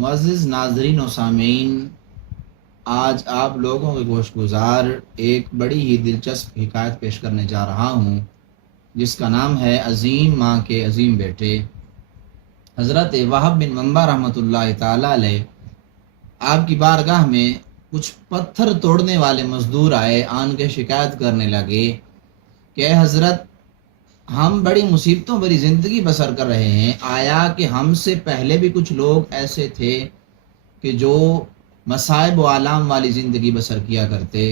मुअज़्ज़िज़ नाज़रीन और सामीन, आज आप लोगों के गोश गुजार एक बड़ी ही दिलचस्प हिकायत पेश करने जा रहा हूँ, जिसका नाम है अज़ीम माँ के अज़ीम बेटे। हज़रत वहाब बिन मंबा रहमतुल्लाहि ताला अलैह आपकी बारगाह में कुछ पत्थर तोड़ने वाले मज़दूर आए, आन के शिकायत करने लगे कि हज़रत, हम बड़ी मुसीबतों भरी ज़िंदगी बसर कर रहे हैं। आया कि हमसे पहले भी कुछ लोग ऐसे थे कि जो मसाइब व आलाम वाली ज़िंदगी बसर किया करते।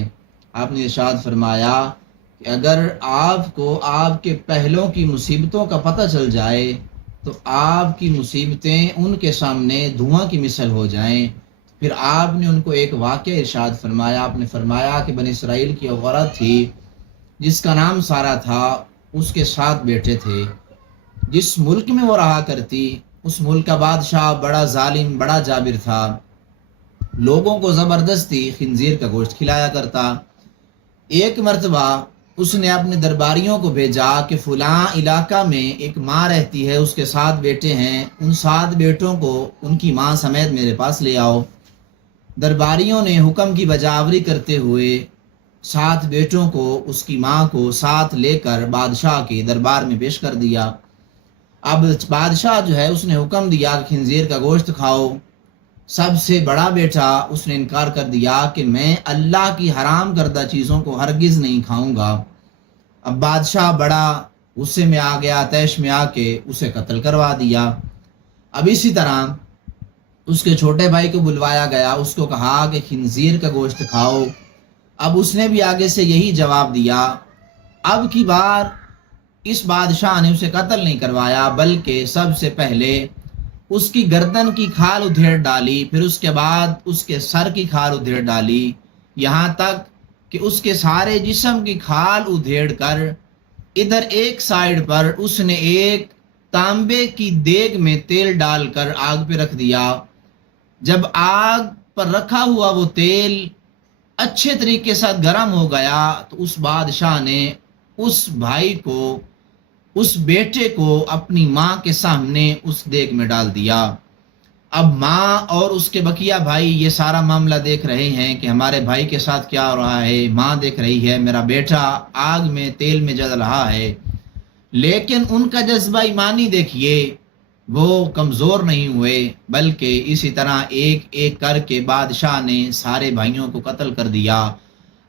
आपने इरशाद फरमाया कि अगर आपको आपके पहलों की मुसीबतों का पता चल जाए तो आपकी मुसीबतें उनके सामने धुआं की मिसल हो जाएं। फिर आपने उनको एक वाक़या इरशाद फरमाया। आपने फरमाया कि बनी इसराइल की एक औरत थी जिसका नाम सारा था, उसके 7 बेटे थे। जिस मुल्क में वो रहा करती, उस मुल्क का बादशाह बड़ा जालिम, बड़ा जाबिर था। लोगों को ज़बरदस्ती खिंजीर का गोश्त खिलाया करता। एक मर्तबा उसने अपने दरबारियों को भेजा कि फ़लाँ इलाका में एक माँ रहती है, उसके 7 बेटे हैं, उन 7 बेटों को उनकी माँ समेत मेरे पास ले आओ। दरबारियों ने हुक्म की बजावरी करते हुए 7 बेटों को, उसकी माँ को साथ लेकर बादशाह के दरबार में पेश कर दिया। अब बादशाह जो है उसने हुक्म दिया कि खिंजीर का गोश्त खाओ। सबसे बड़ा बेटा उसने इनकार कर दिया कि मैं अल्लाह की हराम करदा चीज़ों को हरगिज़ नहीं खाऊंगा। अब बादशाह बड़ा गुस्से में आ गया, तैश में आके उसे कत्ल करवा दिया। अब इसी तरह उसके छोटे भाई को बुलवाया गया, उसको कहा कि खिंजीर का गोश्त खाओ। अब उसने भी आगे से यही जवाब दिया। अब की बार इस बादशाह ने उसे कत्ल नहीं करवाया, बल्कि सबसे पहले उसकी गर्दन की खाल उधेड़ डाली, फिर उसके बाद उसके सर की खाल उधेड़ डाली, यहाँ तक कि उसके सारे जिस्म की खाल उधेड़ कर इधर एक साइड पर उसने एक तांबे की देग में तेल डालकर आग पे रख दिया। जब आग पर रखा हुआ वो तेल अच्छे तरीके से गर्म हो गया तो उस बादशाह ने उस भाई को, उस बेटे को अपनी माँ के सामने उस देग में डाल दिया। अब माँ और उसके बकिया भाई ये सारा मामला देख रहे हैं कि हमारे भाई के साथ क्या हो रहा है। माँ देख रही है मेरा बेटा आग में, तेल में जल रहा है, लेकिन उनका जज्बा ईमानी देखिए, वो कमज़ोर नहीं हुए, बल्कि इसी तरह एक एक करके बादशाह ने सारे भाइयों को कत्ल कर दिया।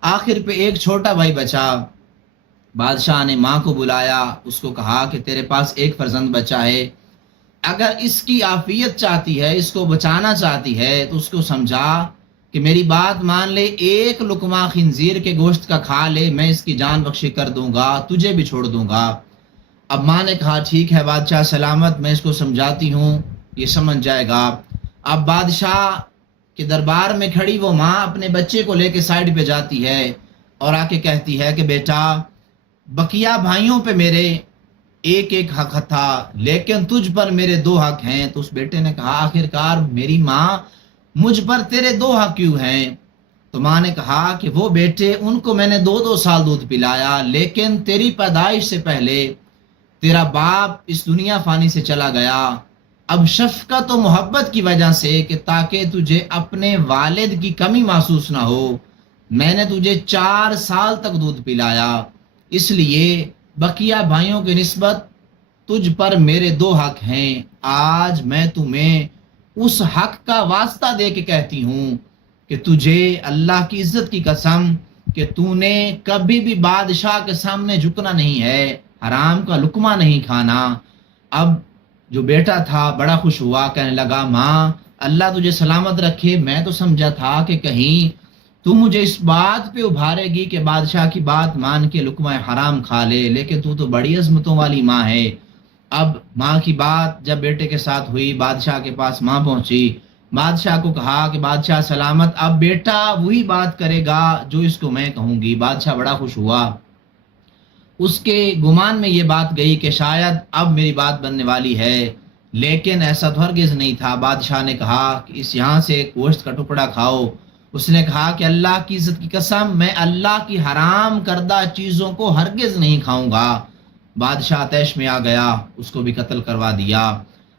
आखिर पे एक छोटा भाई बचा। बादशाह ने माँ को बुलाया, उसको कहा कि तेरे पास एक फर्जंद बचा है, अगर इसकी आफियत चाहती है, इसको बचाना चाहती है तो उसको समझा कि मेरी बात मान ले, एक लुकमा खिंजीर के गोश्त का खा ले, मैं इसकी जान बख्शी कर दूंगा, तुझे भी छोड़ दूंगा। अब माँ ने कहा ठीक है बादशाह सलामत, मैं इसको समझाती हूँ, ये समझ जाएगा। अब बादशाह के दरबार में खड़ी वो माँ अपने बच्चे को लेके साइड पे जाती है और आके कहती है कि बेटा, बकिया भाइयों पे मेरे एक एक हक था, लेकिन तुझ पर मेरे 2 हक हैं। तो उस बेटे ने कहा आखिरकार मेरी माँ, मुझ पर तेरे 2 हक क्यों हैं? तो माँ ने कहा कि वो बेटे, उनको मैंने 2-2 साल दूध पिलाया, लेकिन तेरी पैदाइश से पहले तेरा बाप इस दुनिया फानी से चला गया। अब शफकत और मोहब्बत की वजह से कि ताकि तुझे अपने वालिद की कमी महसूस ना हो, मैंने तुझे 4 साल तक दूध पिलाया, इसलिए बकिया भाइयों की निस्बत तुझ पर मेरे 2 हक हैं। आज मैं तुम्हें उस हक का वास्ता दे के कहती हूँ कि तुझे अल्लाह की इज्जत की कसम कि तूने कभी भी बादशाह के सामने झुकना नहीं है, हराम का लुकमा नहीं खाना। अब जो बेटा था बड़ा खुश हुआ, कहने लगा माँ अल्लाह तुझे सलामत रखे, मैं तो समझा था कि कहीं तू मुझे इस बात पे उभारेगी कि बादशाह की बात मान के लुकमा हराम खा ले, लेकिन तू तो बड़ी अजमतों वाली माँ है। अब माँ की बात जब बेटे के साथ हुई, बादशाह के पास माँ पहुंची, बादशाह को कहा कि बादशाह सलामत, अब बेटा वही बात करेगा जो इसको मैं कहूंगी। बादशाह बड़ा खुश हुआ, उसके गुमान में ये बात गई कि शायद अब मेरी बात बनने वाली है, लेकिन ऐसा तो हरगिज नहीं था। बादशाह ने कहा कि इस यहाँ से गोश्त का टुकड़ा खाओ। उसने कहा कि अल्लाह की इज्जत की कसम, मैं अल्लाह की हराम करदा चीज़ों को हरगिज नहीं खाऊंगा। बादशाह तैश में आ गया, उसको भी कत्ल करवा दिया।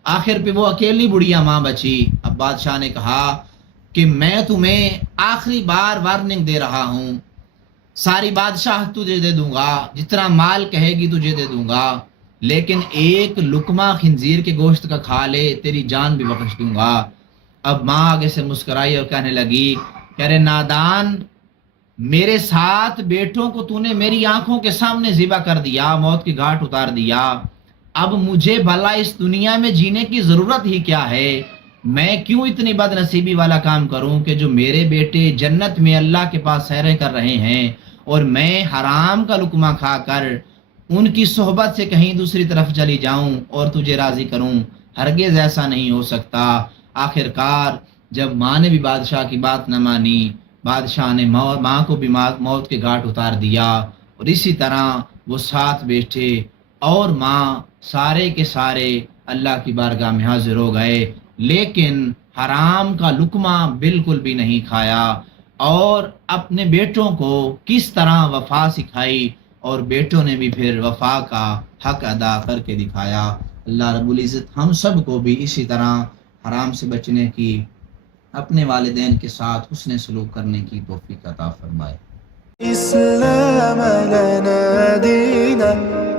آخر پہ وہ اکیلی بڑھیا ماں بچی. اب بادشاہ نے کہا کہ میں تمہیں آخری بار وارننگ دے رہا ہوں، ساری بادشاہ تجھے دے دوں گا، جتنا مال کہے گی تجھے دے دوں گا، لیکن ایک لقمہ خنزیر کے گوشت کا کھا لے، تیری جان بھی بخش دوں گا. اب ماں آگے سے مسکرائی اور کہنے لگی کہ ارے نادان، میرے 7 بیٹوں کو تو نے میری آنکھوں کے سامنے ذبح کر دیا، موت کی گھاٹ اتار دیا. اب مجھے بھلا اس دنیا میں جینے کی ضرورت ہی کیا ہے؟ میں کیوں اتنی بد نصیبی والا کام کروں کہ جو میرے بیٹے جنت میں اللہ کے پاس سیریں کر رہے ہیں اور میں حرام کا لقمہ کھا کر ان کی صحبت سے کہیں دوسری طرف چلی جاؤں اور تجھے راضی کروں؟ ہرگز ایسا نہیں ہو سکتا. آخر کار جب ماں نے بھی بادشاہ کی بات نہ مانی، بادشاہ نے ماں کو بھی موت کے گھاٹ اتار دیا. اور اسی طرح وہ 7 بیٹے اور ماں سارے کے سارے اللہ کی بارگاہ میں حاضر ہو گئے، لیکن حرام کا لقمہ بالکل بھی نہیں کھایا اور اپنے بیٹوں کو کس طرح وفا سکھائی، اور بیٹوں نے بھی پھر وفا کا حق ادا کر کے دکھایا. اللہ رب العزت ہم سب کو بھی اسی طرح حرام سے بچنے کی، اپنے والدین کے ساتھ حسن سلوک کرنے کی توفیق عطا فرمائے. إسلام لنا دينا،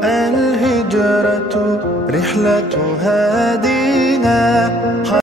الهجرة رحلة هادينا.